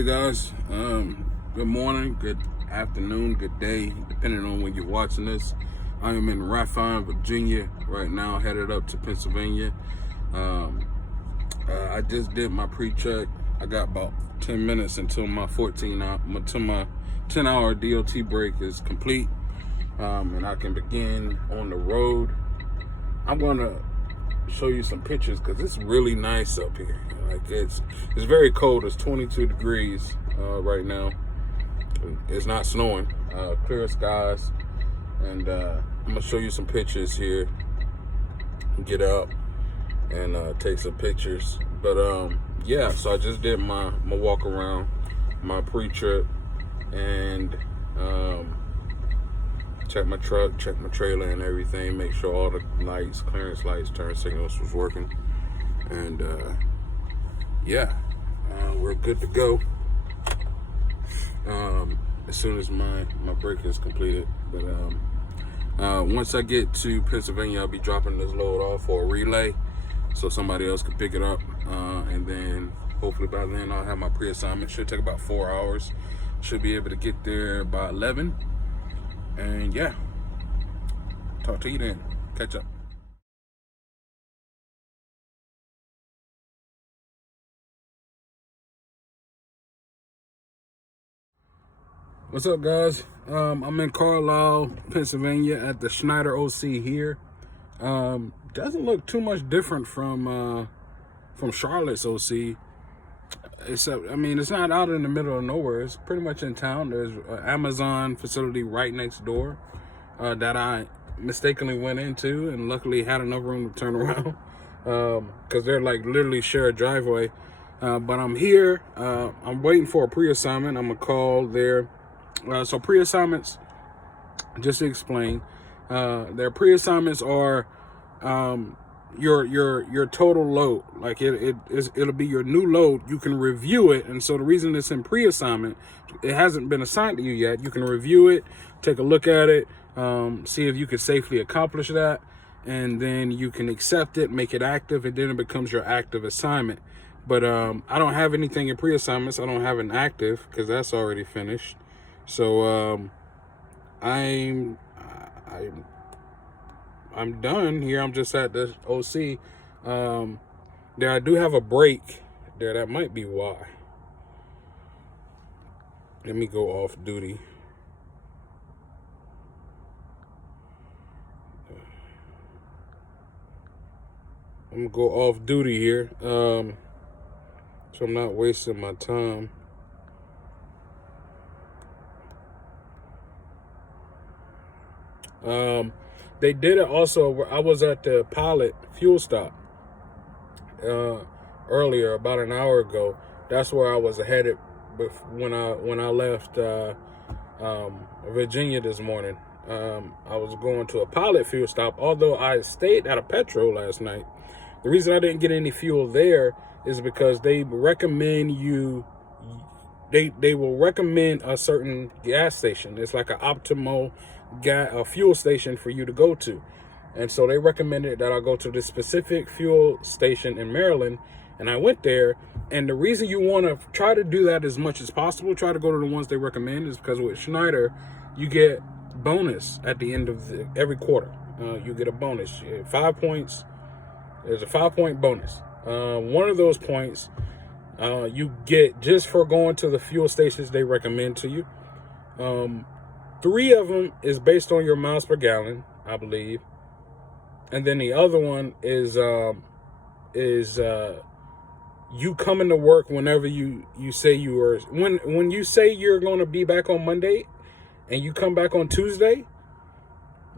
Hey guys, good morning, good afternoon, good day, depending on when you're watching this. I am in Raffine, Virginia right now, headed up to Pennsylvania. I just did my pre-check. I got about 10 minutes until my 10-hour DOT break is complete, and I can begin on the road. I'm gonna show you some pictures because it's really nice up here. Like it's very cold. It's 22 degrees right now. It's not snowing. Clear skies, and I'm gonna show you some pictures here. Get out and take some pictures. But yeah, so I just did my walk around, my pre-trip, and check my truck, check my trailer and everything, make sure all the lights, clearance lights, turn signals was working. And yeah, we're good to go as soon as my break is completed. But once I get to Pennsylvania, I'll be dropping this load off for a relay so somebody else can pick it up, and then hopefully by then I'll have my pre-assignment. Should take about 4 hours. Should be able to get there by 11. And yeah, talk to you then. Catch up. What's up, guys? I'm in Carlisle, Pennsylvania at the Schneider OC here. Doesn't look too much different from Charlotte's OC. Except, I mean, it's not out in the middle of nowhere. It's pretty much in town. There's an Amazon facility right next door that I mistakenly went into, and luckily had enough room to turn around because they're like literally share a driveway. But I'm here. I'm waiting for a pre-assignment. I'm gonna call there. So pre-assignments, just to explain, their pre-assignments are your total load. Like it'll be your new load. You can review it, and so the reason it's in pre-assignment, it hasn't been assigned to you yet. You can review it, take a look at it, see if you could safely accomplish that, and then you can accept it, make it active, and then it becomes your active assignment. But I don't have anything in pre-assignments. I don't have an active because that's already finished. So I'm done here. I'm just at the OC. There I do have a break there. That might be why. Let me go off duty. I'm gonna go off duty here, so I'm not wasting my time. They did it also. I was at the pilot fuel stop earlier, about an hour ago. That's where I was headed when I left Virginia this morning. I was going to a pilot fuel stop, although I stayed at a Petro last night. The reason I didn't get any fuel there is because they recommend they will recommend a certain gas station. It's like an optimal fuel station for you to go to. And so they recommended that I go to this specific fuel station in Maryland, and I went there. And the reason you want to try to do that as much as possible, try to go to the ones they recommend, is because with Schneider, you get bonus at the end of every quarter. You get a bonus, 5 points. There's a 5-point bonus. One of those points you get just for going to the fuel stations they recommend to you. 3 of them is based on your miles per gallon, I believe, and then the other one is you coming to work whenever you say you are. When you say you're going to be back on Monday, and you come back on Tuesday,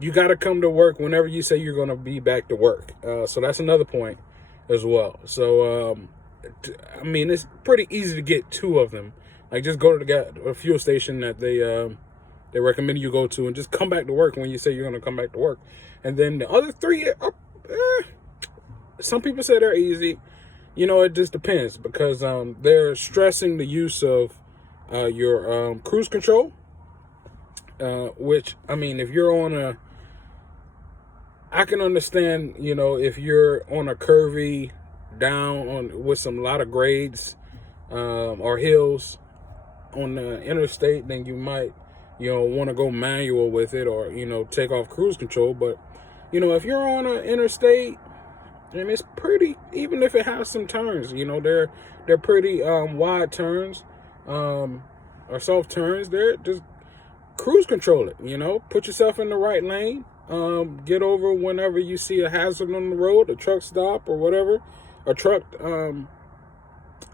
you got to come to work whenever you say you're going to be back to work. So that's another point as well. So I mean, it's pretty easy to get 2 of them. Like, just go to the fuel station that they recommend you go to, and just come back to work when you say you're going to come back to work. And then the other 3, some people say they're easy. You know, it just depends, because they're stressing the use of your cruise control, which, I mean, if you're on I can understand, you know, if you're on a curvy down with a lot of grades or hills, on the interstate, then you might, want to go manual with it, or, take off cruise control. But, if you're on an interstate, and it's pretty, even if it has some turns, they're pretty wide turns, or soft turns. They're just cruise control it, put yourself in the right lane, get over whenever you see a hazard on the road, a truck stop or whatever, a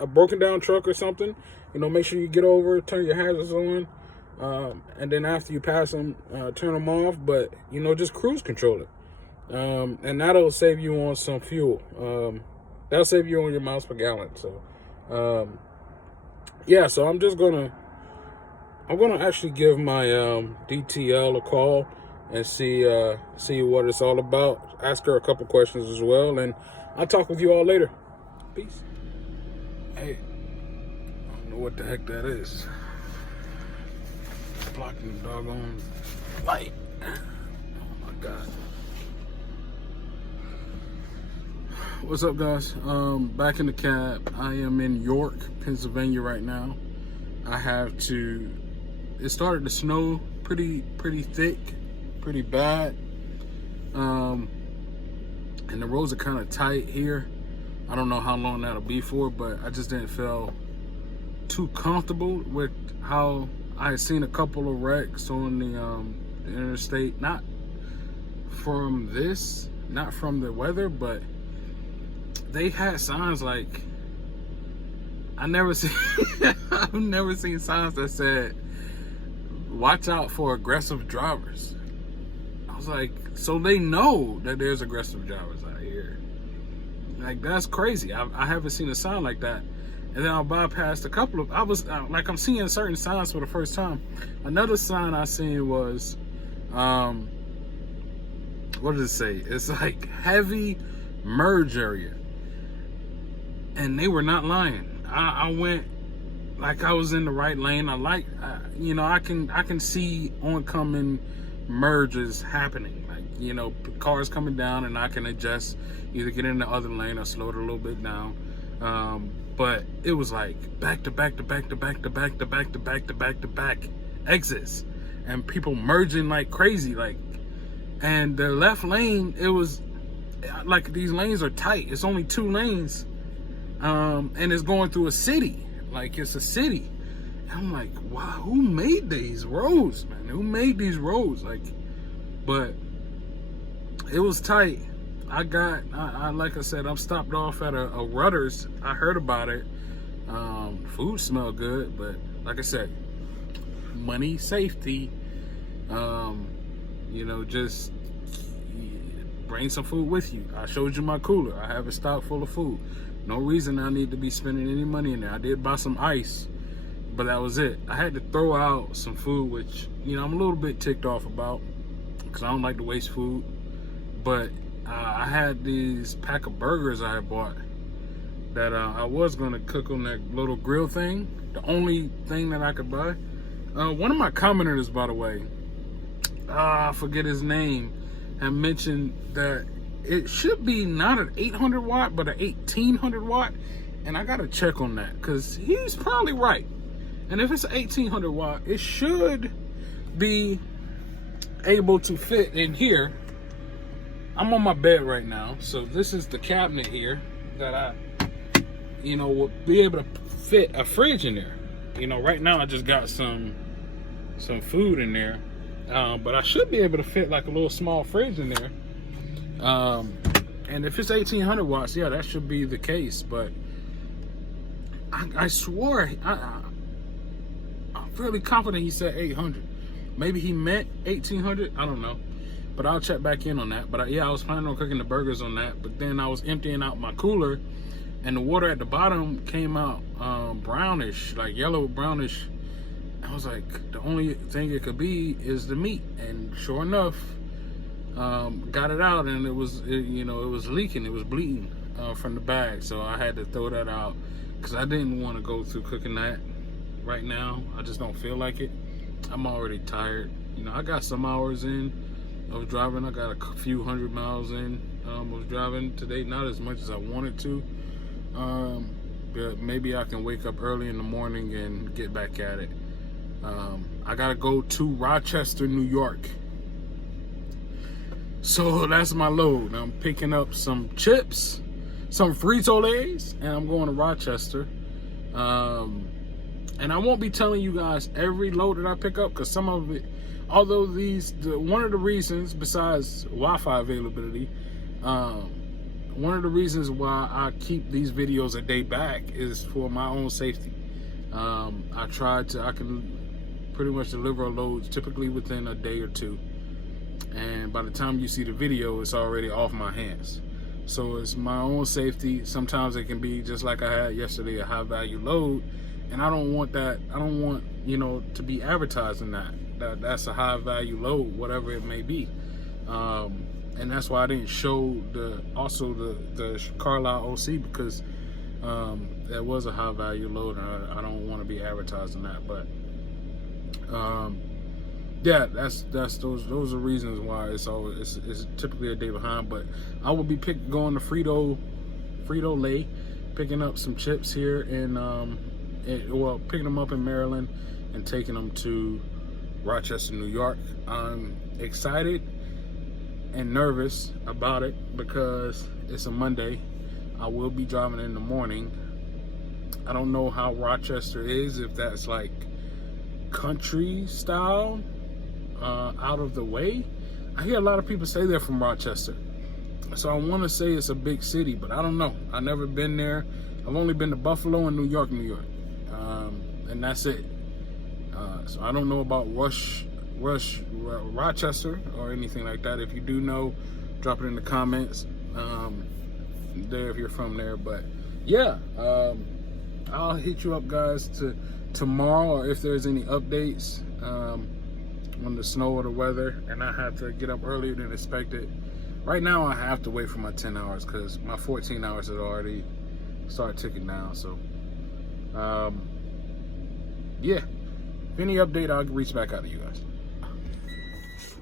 broken down truck or something, make sure you get over, turn your hazards on, and then after you pass them, turn them off, but, just cruise control it. And that'll save you on some fuel. That'll save you on your miles per gallon. So, yeah, so I'm gonna actually give my DTL a call and see what it's all about. Ask her a couple questions as well, and I'll talk with you all later. Peace. Hey, I don't know what the heck that is. It's blocking the doggone light. Oh my God. What's up, guys? Back in the cab. I am in York, Pennsylvania right now. It started to snow pretty thick, pretty bad. And the roads are kind of tight here. I don't know how long that'll be for, but I just didn't feel too comfortable with how I had seen a couple of wrecks on the interstate. Not from the weather, but they had signs like, I've never seen signs that said, watch out for aggressive drivers. I was like, so they know that there's aggressive drivers out here. Like, that's crazy. I haven't seen a sign like that. And then I bypassed a couple of, I'm seeing certain signs for the first time. Another sign I seen was, what does it say? It's like heavy merge area. And they were not lying. I went like I was in the right lane. I can see oncoming merges happening. Like, cars coming down, and I can adjust, either get in the other lane or slow it a little bit down. But it was like back to back to back to back to back to back to back to back to back exits, and people merging like crazy. And the left lane, it was like, these lanes are tight. It's only 2 lanes. And it's going through a city. Like, it's a city. And I'm like, wow, who made these roads, man? Who made these roads? But it was tight. Like I said, I'm stopped off at a Rutter's. I heard about it. Food smelled good, but like I said, money, safety, just bring some food with you. I showed you my cooler. I have it stocked full of food. No reason I need to be spending any money in there. I did buy some ice, but that was it. I had to throw out some food, which, I'm a little bit ticked off about, because I don't like to waste food. But I had these pack of burgers I had bought that I was going to cook on that little grill thing, the only thing that I could buy. One of my commenters, by the way, I forget his name, had mentioned that it should be not an 800 watt, but an 1800 watt. And I got to check on that, because he's probably right. And if it's an 1800 watt, it should be able to fit in here. I'm on my bed right now, so this is the cabinet here that I, will be able to fit a fridge in there. Right now I just got some food in there, but I should be able to fit like a little small fridge in there. And if it's 1800 watts, yeah, that should be the case. But I swore, I'm fairly confident he said 800. Maybe he meant 1800. I don't know. But I'll check back in on that. But yeah, I was planning on cooking the burgers on that. But then I was emptying out my cooler, and the water at the bottom came out brownish, like yellow brownish. I was like, the only thing it could be is the meat. And sure enough, got it out, and it was leaking. It was bleeding from the bag. So I had to throw that out, because I didn't want to go through cooking that right now. I just don't feel like it. I'm already tired. I got some hours in of driving. I got a few 100 miles in of driving today. Not as much as I wanted to. but maybe I can wake up early in the morning and get back at it. I gotta go to Rochester, New York. So that's my load. I'm picking up some chips, some Frito-Lays, and I'm going to Rochester. And I won't be telling you guys every load that I pick up, because some of it, although one of the reasons, besides Wi-Fi availability, one of the reasons why I keep these videos a day back is for my own safety. I can pretty much deliver a load typically within a day or two. And by the time you see the video, it's already off my hands. So it's my own safety. Sometimes it can be just like I had yesterday, a high value load. And I don't want that. I don't want, to be advertising that's a high value load, whatever it may be. And that's why I didn't show the Carlisle OC, because that was a high value load, and I don't want to be advertising that. But yeah, those are reasons why it's typically a day behind. But I will be going to Frito-Lay, picking up some chips here picking them up in Maryland and taking them to Rochester, New York. I'm excited and nervous about it because it's a Monday. I will be driving in the morning. I don't know how Rochester is, if that's like country style, out of the way. I hear a lot of people say they're from Rochester, so I want to say it's a big city, but I don't know. I've never been there. I've only been to Buffalo and New York, and that's it. So I don't know about Rochester or anything like that. If you do know, drop it in the comments there if you're from there. But yeah, I'll hit you up, guys, tomorrow, or if there's any updates on the snow or the weather, and I have to get up earlier than expected. Right now I have to wait for my 10 hours because my 14 hours has already started ticking down. So yeah, if any update, I'll reach back out to you guys.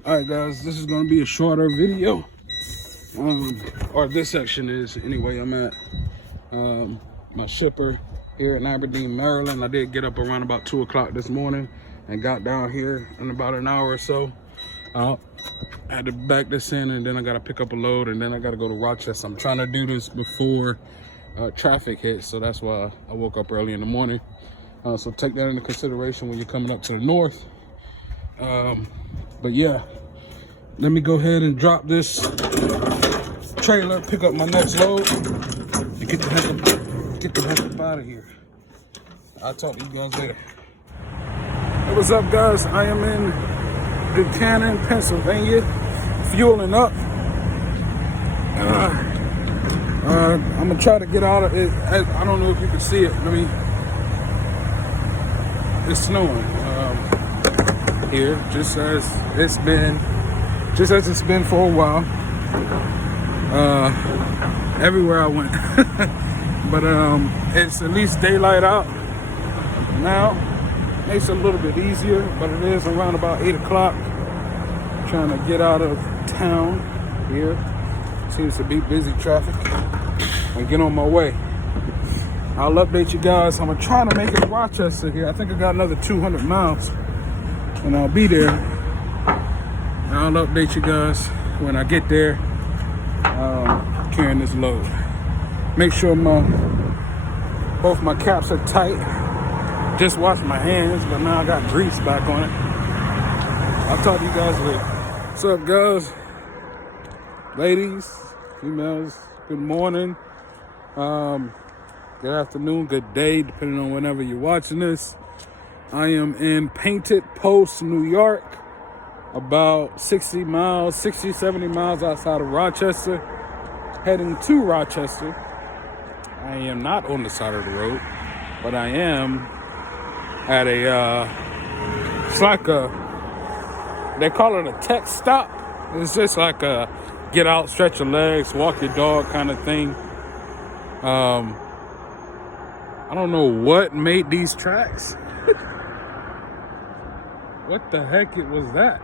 All right, guys, this is going to be a shorter video, or this section is anyway. I'm at my shipper here in Aberdeen, Maryland. I did get up around about 2 o'clock this morning and got down here in about an hour or so. I had to back this in, and then I got to pick up a load, and then I got to go to Rochester. I'm trying to do this before traffic hits, so that's why I woke up early in the morning. So take that into consideration when you're coming up to the north. But yeah, let me go ahead and drop this trailer, pick up my next load, and get the heck up out of here. I'll talk to you guys later. Hey, what's up, guys? I am in Buchanan, Pennsylvania, fueling up. I'm gonna try to get out of it. I don't know if you can see it. It's snowing here, just as it's been for a while. Everywhere I went. But it's at least daylight out now. Makes it a little bit easier, but it is around about 8 o'clock. Trying to get out of town here. Seems to be busy traffic. And get on my way. I'll update you guys. I'm trying to make it to Rochester here. I think I got another 200 miles. And I'll be there. And I'll update you guys when I get there, carrying this load. Make sure both my caps are tight. Just washed my hands, but now I got grease back on it. I'll talk to you guys later. What's up, guys? Ladies, females, good morning. Good afternoon, good day, depending on whenever you're watching this. I am in Painted Post, New York, about 70 miles outside of Rochester, heading to Rochester. I am not on the side of the road, but I am at it's like they call it a tech stop. It's just like a get out, stretch your legs, walk your dog kind of thing. I don't know what made these tracks. What the heck was that?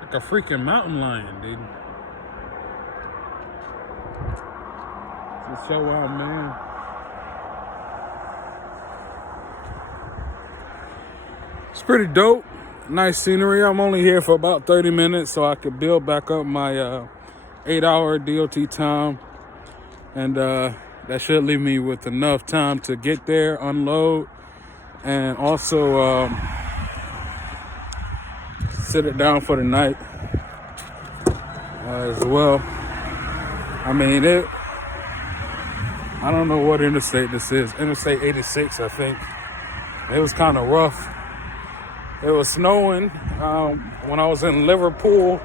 Like a freaking mountain lion, dude. It's so wild, man. It's pretty dope. Nice scenery. I'm only here for about 30 minutes so I could build back up my 8-hour DOT time. And that should leave me with enough time to get there, unload, and also sit it down for the night as well. I mean, I don't know what interstate this is. Interstate 86, I think. It was kind of rough. It was snowing when I was in Liverpool,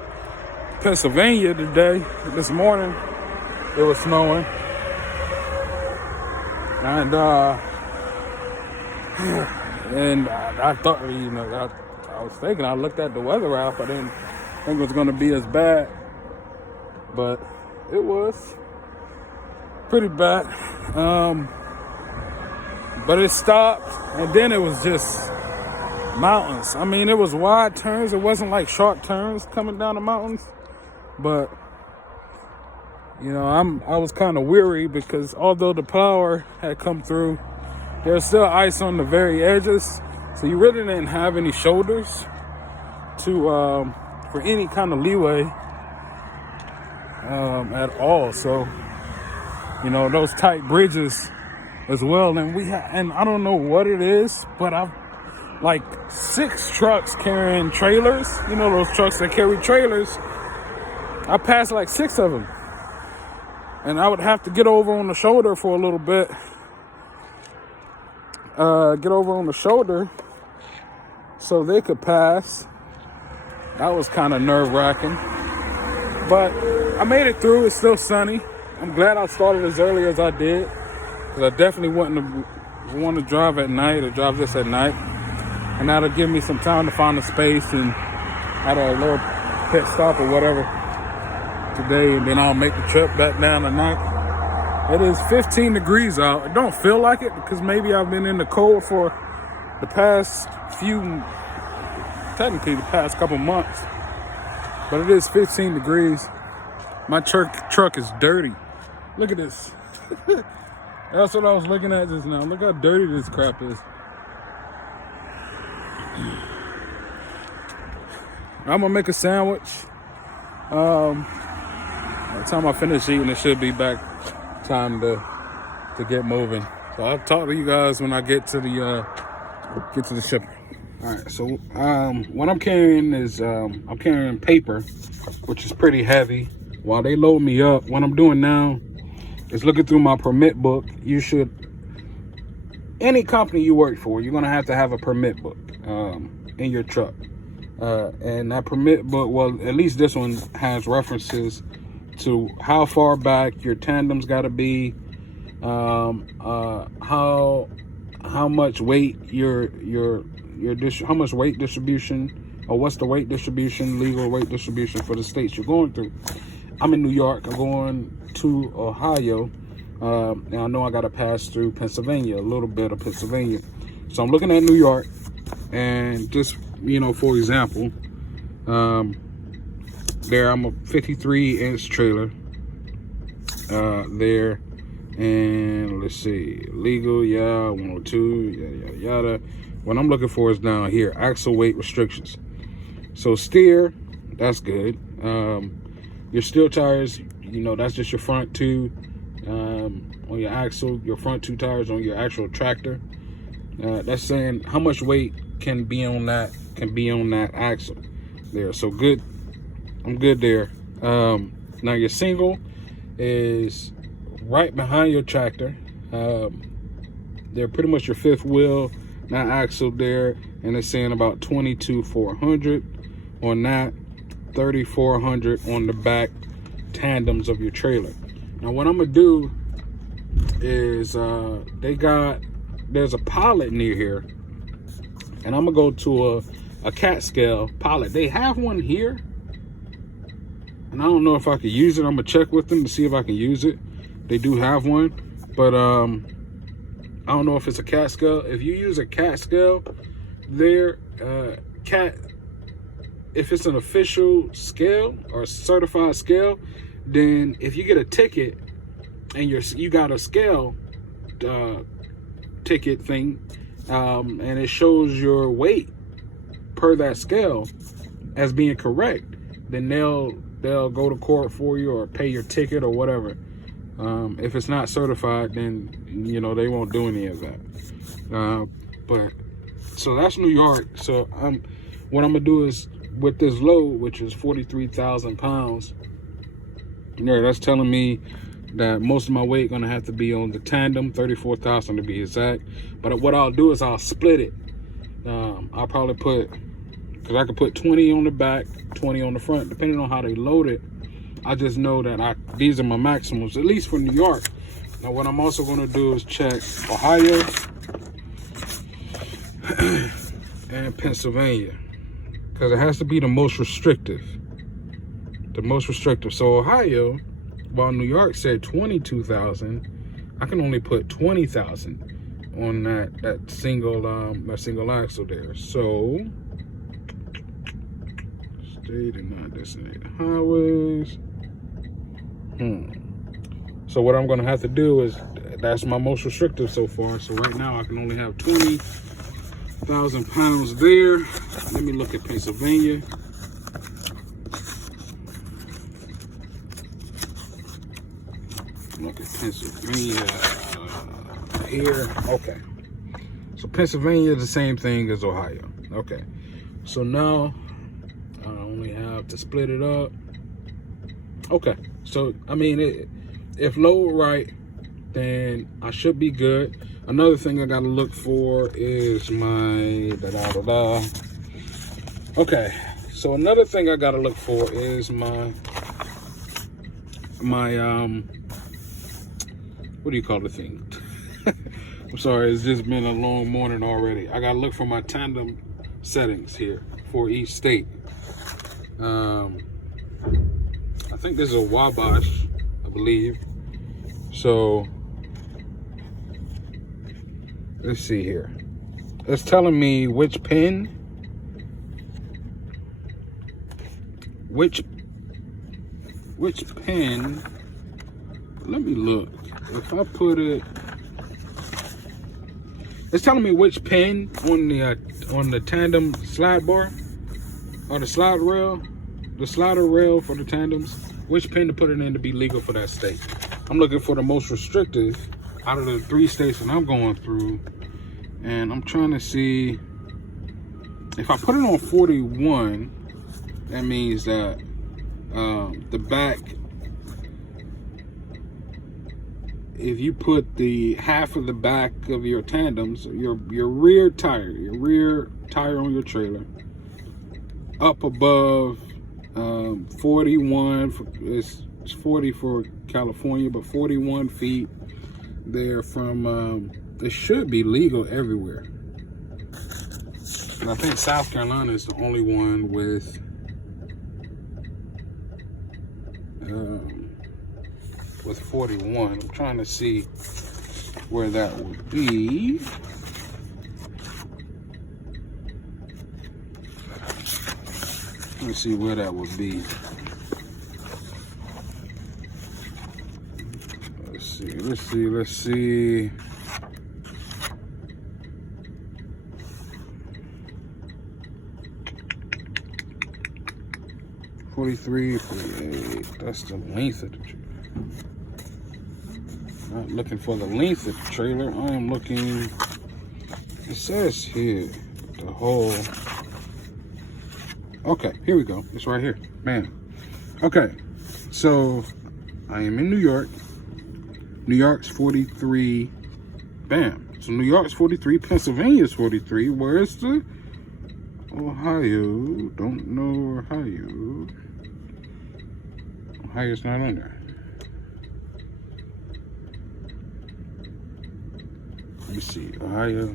Pennsylvania this morning. It was snowing. And I thought, I was thinking, I looked at the weather app, I didn't think it was going to be as bad. But it was pretty bad. But it stopped, and then it was just mountains. I mean, it was wide turns. It wasn't like sharp turns coming down the mountains. But, I was kind of weary because although the power had come through, there's still ice on the very edges. So you really didn't have any shoulders for any kind of leeway at all. So, those tight bridges as well. And I don't know what it is, but I've like 6 trucks carrying trailers. Those trucks that carry trailers. I passed like 6 of them. And I would have to get over on the shoulder for a little bit. Get over on the shoulder so they could pass. That was kind of nerve-wracking. But I made it through. It's still sunny. I'm glad I started as early as I did, because I definitely wouldn't want to drive at night or drive this at night. And that'll give me some time to find a space and have a little pit stop or whatever today, and then I'll make the trip back down tonight. It is 15 degrees out. It don't feel like it because maybe I've been in the cold for the past couple months. But it is 15 degrees. My truck is dirty. Look at this. That's what I was looking at just now. Look how dirty this crap is. I'm gonna make a sandwich. By the time I finish eating, it should be back time to get moving. So I'll talk to you guys when I get to the shipper. All right. So what I'm carrying is I'm carrying paper, which is pretty heavy. While they load me up, what I'm doing now is looking through my permit book. Any company you work for, you're gonna have to have a permit book in your truck. And that permit book, well, at least this one has references to how far back your tandems got to be, how much weight how much weight distribution, or what's the weight distribution, legal weight distribution for the states you're going through. I'm in New York. I'm going to Ohio. And I know I got to pass through Pennsylvania, a little bit of Pennsylvania. So I'm looking at New York, and just, for example, there I'm a 53-inch trailer there, and let's see, legal, yeah, 102, yada, yada, yada. What I'm looking for is down here, axle weight restrictions. So steer, that's good. Your steel tires, that's just your front two on your axle, your front 2 tires on your actual tractor. That's saying how much weight can be on that axle there. So good, I'm good there. Now your single is right behind your tractor. They're pretty much your 5th wheel, not axle there, and it's saying about 22,400 on that, 3,400 on the back tandems of your trailer. Now what I'm gonna do is there's a pilot near here, and I'm gonna go to a cat scale pilot. They have one here, and I don't know if I can use it. I'm gonna check with them to see if I can use it. They do have one, but I don't know if it's a cat scale. If you use a cat scale, if it's an official scale or certified scale, then if you get a ticket and you got a scale ticket thing, and it shows your weight per that scale as being correct, then they'll go to court for you or pay your ticket or whatever. If it's not certified, then they won't do any of that. But so that's New York. So what I'm gonna do is, with this load, which is 43,000 pounds, that's telling me that most of my weight gonna have to be on the tandem, 34,000 to be exact. But what I'll do is I'll split it. I'll probably put, because I could put 20 on the back, 20 on the front, depending on how they load it. I just know that these are my maximums, at least for New York. Now what I'm also gonna do is check Ohio and Pennsylvania, because it has to be the most restrictive. So Ohio, while New York said 22,000, I can only put 20,000 on that single axle there. So state and non-designated highways. So what I'm gonna have to do is, that's my most restrictive so far. So right now I can only have 20,000 pounds there. Let me look at Pennsylvania. Look at Pennsylvania here. Okay. So Pennsylvania is the same thing as Ohio. Okay. So now I only have to split it up. Okay. So, I mean, if load right, then I should be good. Another thing I got to look for is my Okay. So another thing I got to look for is my what do you call the thing? I'm sorry, it's just been a long morning already. I got to look for my tandem settings here for each state. I think this is a Wabash, I believe. So let's see here. It's telling me which pin, which pin. Let me look. If I put it, it's telling me which pin on the tandem slide bar or the slide rail, the slider rail for the tandems, which pin to put it in to be legal for that state. I'm looking for the most restrictive out of the 3 states that I'm going through, and I'm trying to see if I put it on 41. That means that the back, if you put the half of the back of your tandems, your rear tire on your trailer up above 41, it's 40 for California, but 41 feet there from, it should be legal everywhere. And I think South Carolina is the only one with with 41. I'm trying to see where that would be. Let me see where that would be. Let's see. 43, 48. That's the length of the trailer. Not looking for the length of the trailer. I am looking. It says here the whole. Okay, here we go. It's right here. Bam. Okay, so I am in New York. New York's 43. Bam. So New York's 43. Pennsylvania's 43. Where's the Ohio? Don't know Ohio. Ohio's not on there. Let me see. Ohio.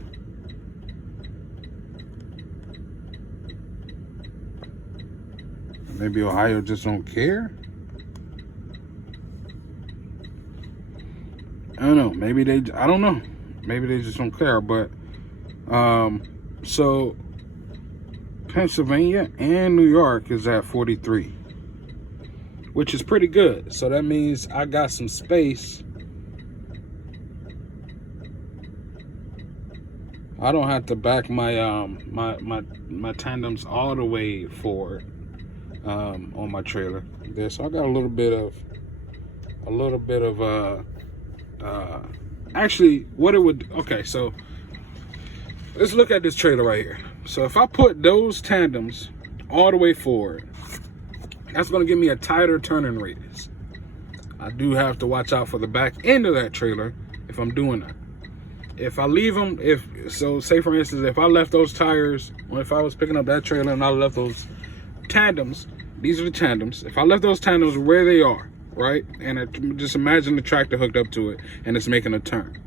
Maybe Ohio just don't care. I don't know. Maybe I don't know. Maybe they just don't care. But so Pennsylvania and New York is at 43, which is pretty good. So that means I got some space. I don't have to back my my tandems all the way forward on my trailer there. So I got a little bit of actually what it would, okay, so let's look at this trailer right here. So if I put those tandems all the way forward, that's going to give me a tighter turning radius. I do have to watch out for the back end of that trailer if I'm doing that. If I leave them, so say for instance, if I left those tires, or if I was picking up that trailer and I left those tandems, these are the tandems. If I left those tandems where they are, right, and just imagine the tractor hooked up to it and it's making a turn,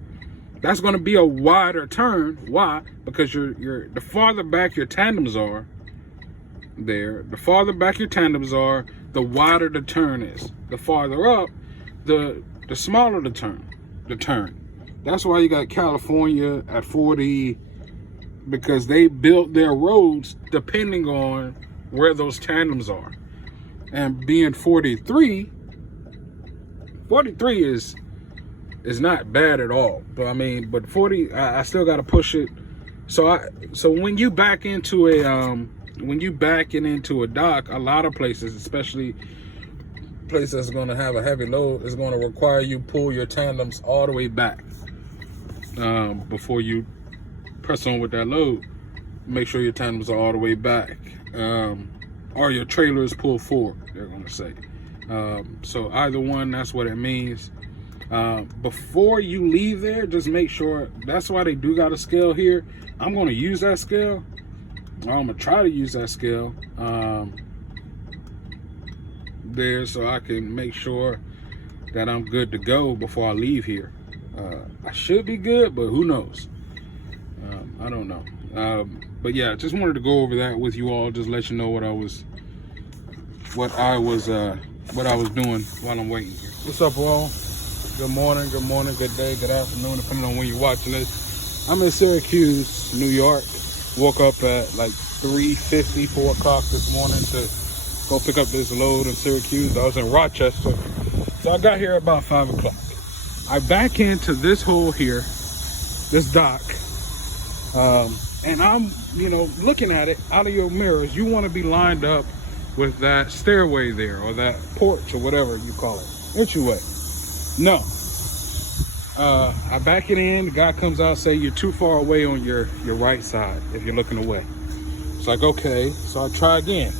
that's going to be a wider turn. Why? Because the farther back your tandems are, the farther back your tandems are, the wider the turn is. The farther up, the smaller the turn. That's why you got California at 40, because they built their roads depending on where those tandems are. And being 43 is not bad at all. But I mean, but 40, I still got to push it. So when you back into a dock, a lot of places, especially places that's going to have a heavy load, is going to require you pull your tandems all the way back before you press on with that load. Make sure your tandems are all the way back, or your trailer is pulled forward, they're going to say. So either one, that's what it means. Before you leave there, just make sure, that's why they do got a scale here. I'm going to use that scale. I'm going to try to use that scale there, so I can make sure that I'm good to go before I leave here. I should be good, but who knows? I don't know. But yeah, just wanted to go over that with you all, just let you know what I was doing while I'm waiting here. What's up, all? Good morning, good day, good afternoon, depending on when you're watching this. I'm in Syracuse, New York. Woke up at like 3:50, 4 o'clock this morning to go pick up this load in Syracuse. I was in Rochester, so I got here about 5 o'clock. I back into this hole here, this dock, and I'm, looking at it out of your mirrors. You want to be lined up with that stairway there, or that porch, or whatever you call it, entryway. No. I back it in, the guy comes out, say you're too far away on your right side if you're looking away. It's like, okay, so I try again.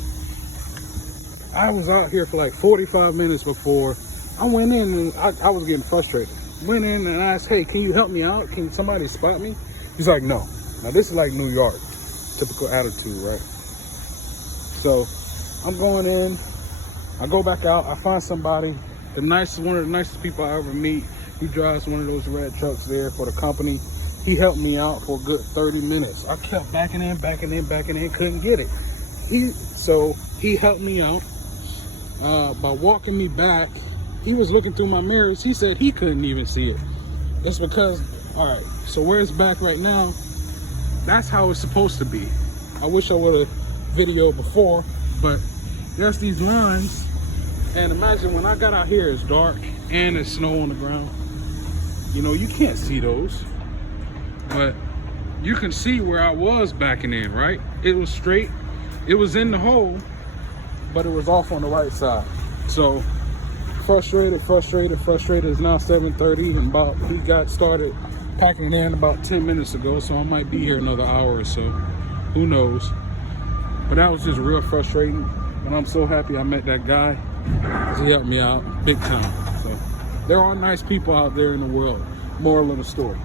I was out here for like 45 minutes before. I went in and I was getting frustrated. Went in and asked, hey, can you help me out? Can somebody spot me? He's like, no. Now this is like New York, typical attitude, right? So I'm going in, I go back out, I find somebody, one of the nicest people I ever meet. He drives one of those red trucks there for the company. He helped me out for a good 30 minutes. I kept backing in, couldn't get it. So he helped me out by walking me back. He was looking through my mirrors. He said he couldn't even see it. It's because, all right, so where it's back right now, that's how it's supposed to be. I wish I would have videoed before, but there's these lines. And imagine when I got out here, it's dark and there's snow on the ground. You can't see those, but you can see where I was backing in, right? It was straight. It was in the hole, but it was off on the right side. So frustrated. It's now 7:30 and we got started packing it in about 10 minutes ago. So I might be here another hour or so. Who knows? But that was just real frustrating. And I'm so happy I met that guy. He helped me out big time. So there are nice people out there in the world. Moral of the story.